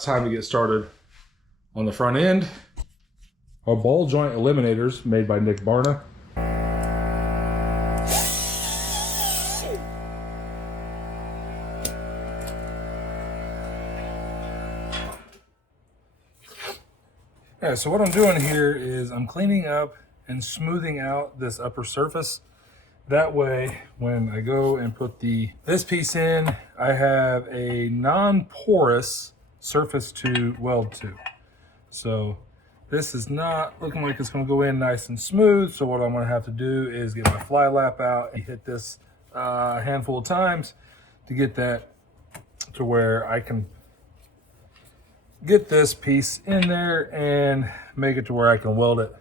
Time to get started. On the front end are ball joint eliminators made by Nick Barna. Yeah, so what I'm doing here is I'm cleaning up and smoothing out this upper surface. That way, when I go and put this piece in, I have a non-porous surface to weld to. So this is not looking like it's going to go in nice and smooth. So what I'm going to have to do is get my fly lap out and hit this a handful of times to get that to where I can get this piece in there and make it to where I can weld it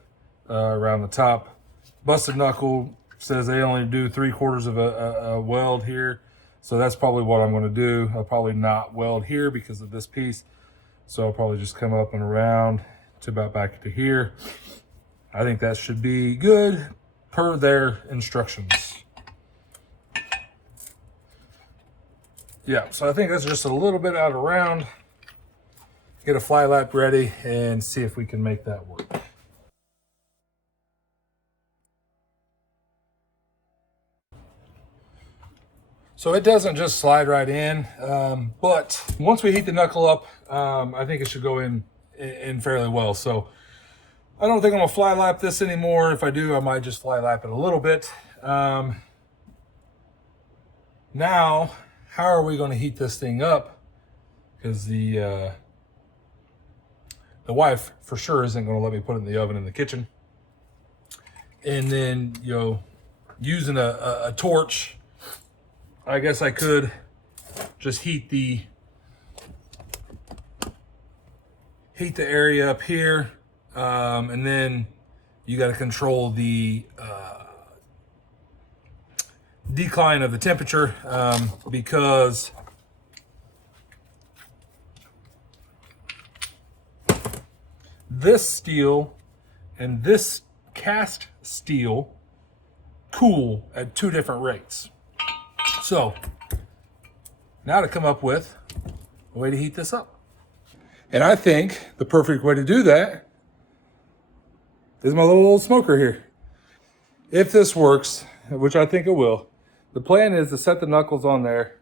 around the top. Busted Knuckle says they only do 3/4 of a weld here. So that's probably what I'm going to do. I'll probably not weld here because of this piece. So I'll probably just come up and around to about back to here. I think that should be good per their instructions. Yeah, so I think that's just a little bit out of round. Get a fly lap ready and see if we can make that work. So it doesn't just slide right in, but once we heat the knuckle up, I think it should go in fairly well. So I don't think I'm gonna fly lap this anymore. If I do, I might just fly lap it a little bit. Now, how are we gonna heat this thing up? Because the wife for sure isn't gonna let me put it in the oven in the kitchen. And then, using a torch, I guess I could just heat the area up here, and then you got to control the decline of the temperature, because this steel and this cast steel cool at 2 different rates. So now to come up with a way to heat this up. And I think the perfect way to do that is my little old smoker here. If this works, which I think it will, the plan is to set the knuckles on there,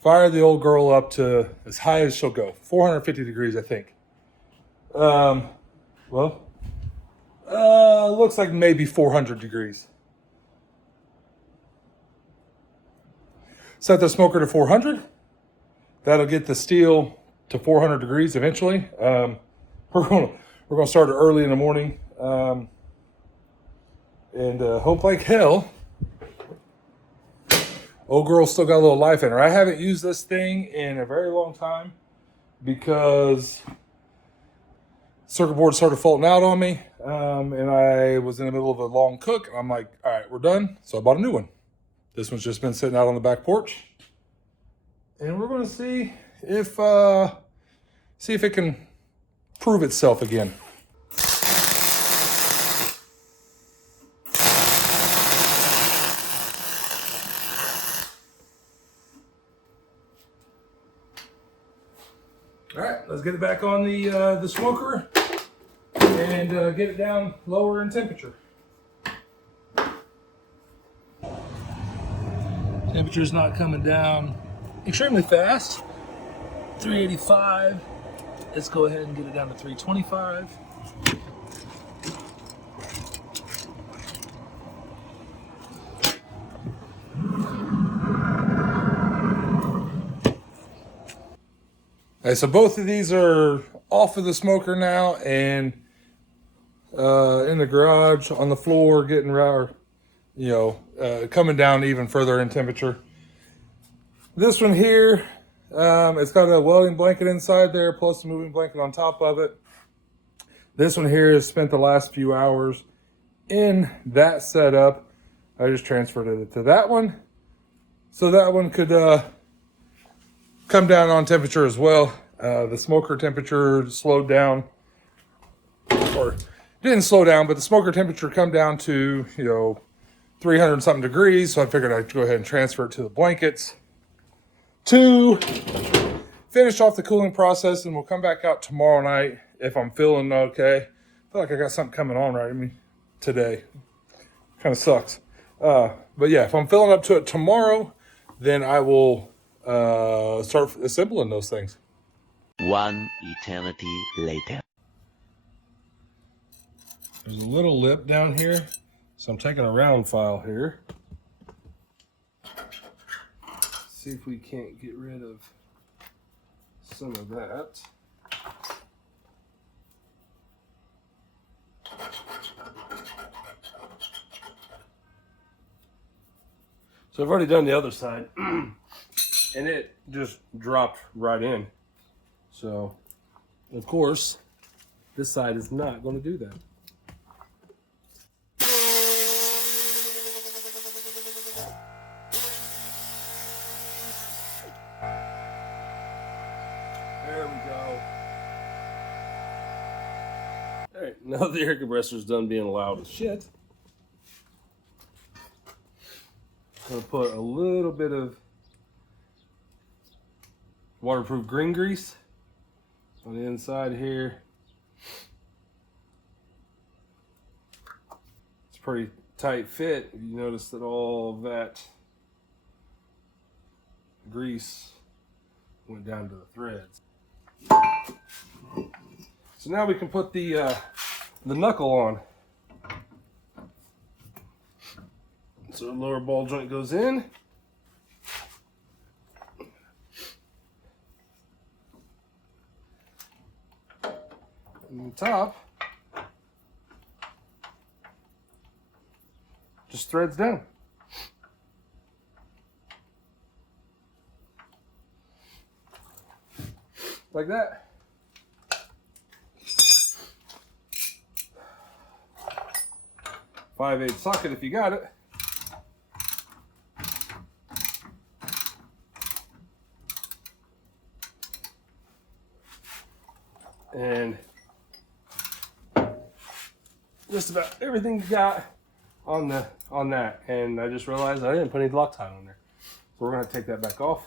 fire the old girl up to as high as she'll go, 450 degrees, I think. Looks like maybe 400 degrees. Set the smoker to 400. That'll get the steel to 400 degrees eventually. We're gonna start it early in the morning, and hope like hell old girl's still got a little life in her. I haven't used this thing in a very long time because circuit board started faulting out on me, and I was in the middle of a long cook. And I'm like, all right, we're done. So I bought a new one. This one's just been sitting out on the back porch, and we're going to see if it can prove itself again. All right, let's get it back on the smoker and get it down lower in temperature. Temperature's not coming down extremely fast. 385. Let's go ahead and get it down to 325. Okay, so both of these are off of the smoker now and in the garage on the floor, getting coming down even further in temperature. This one here, it's got a welding blanket inside there, plus a moving blanket on top of it. This one here has spent the last few hours in that setup. I just transferred it to that one, so that one could come down on temperature as well. The smoker temperature slowed down, or didn't slow down, but the smoker temperature come down to 300 something degrees. So I figured I'd go ahead and transfer it to the blankets to finish off the cooling process, and we'll come back out tomorrow night if I'm feeling okay. I feel like I got something coming on right at me today. Kind of sucks. But yeah, if I'm feeling up to it tomorrow, then I will start assembling those things. One eternity later. There's a little lip down here, so I'm taking a round file here. See if we can't get rid of some of that. So I've already done the other side, and it just dropped right in. So, of course, this side is not going to do that. There we go. All right, now the air compressor's done being loud as shit. I'm gonna put a little bit of waterproof green grease on the inside here. It's a pretty tight fit. You notice that all of that grease went down to the threads. So now we can put the knuckle on. So the lower ball joint goes in. And the top just threads down. Like that. 5/8 socket if you got it. And just about everything you got on that. And I just realized I didn't put any Loctite on there. So we're gonna take that back off.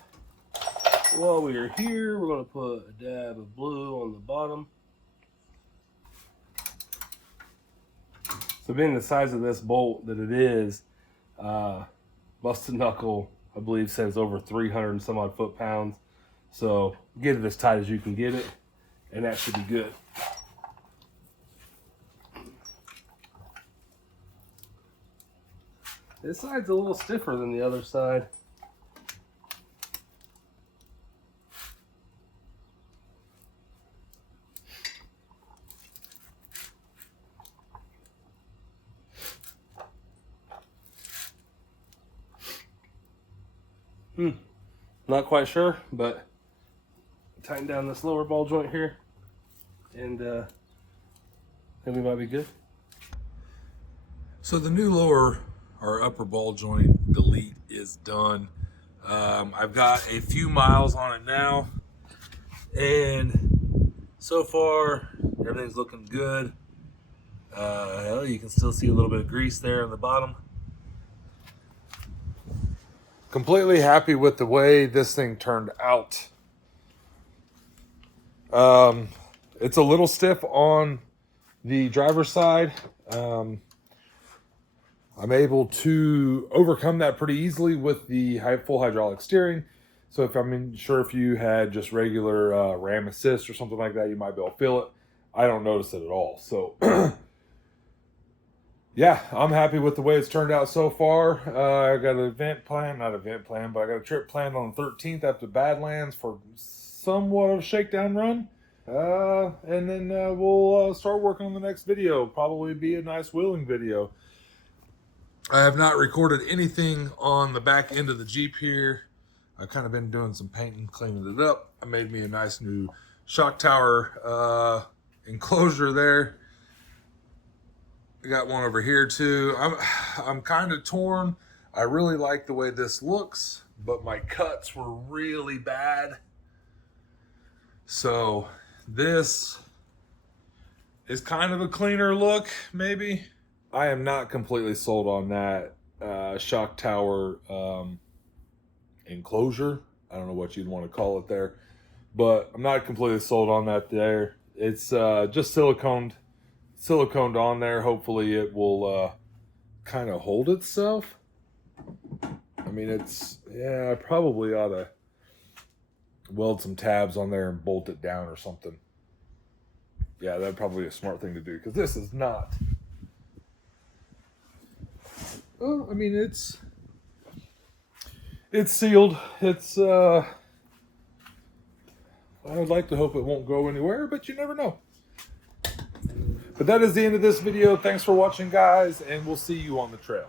While we are here, we're gonna put a dab of blue on the bottom. So being the size of this bolt that it is, busted knuckle, I believe, says over 300 and some odd foot-pounds. So get it as tight as you can get it, and that should be good. This side's a little stiffer than the other side. Not quite sure, but tighten down this lower ball joint here, and then we might be good. So the new lower or upper ball joint delete is done. I've got a few miles on it now, and so far everything's looking good. You can still see a little bit of grease there on the bottom. Completely happy with the way this thing turned out. It's a little stiff on the driver's side. I'm able to overcome that pretty easily with the full hydraulic steering. So if sure if you had just regular ram assist or something like that, you might be able to feel it. I don't notice it at all. So yeah, I'm happy with the way it's turned out so far. I got an not event plan, but I got a trip planned on the 13th up to Badlands for somewhat of a shakedown run. And then we'll start working on the next video. Probably be a nice wheeling video. I have not recorded anything on the back end of the Jeep here. I've kind of been doing some painting, cleaning it up. I made me a nice new shock tower enclosure there. I got one over here too. I'm kind of torn. I really like the way this looks, but my cuts were really bad. So this is kind of a cleaner look, maybe. I am not completely sold on that shock tower enclosure. I don't know what you'd want to call it there. but I'm not completely sold on that there. It's just siliconed on there. Hopefully it will kind of hold itself. I mean, I probably ought to weld some tabs on there and bolt it down or something. Yeah, that'd probably be a smart thing to do, because this is not. Well, I mean, it's sealed. It's I would like to hope it won't go anywhere, but you never know. But that is the end of this video. Thanks for watching, guys, and we'll see you on the trail.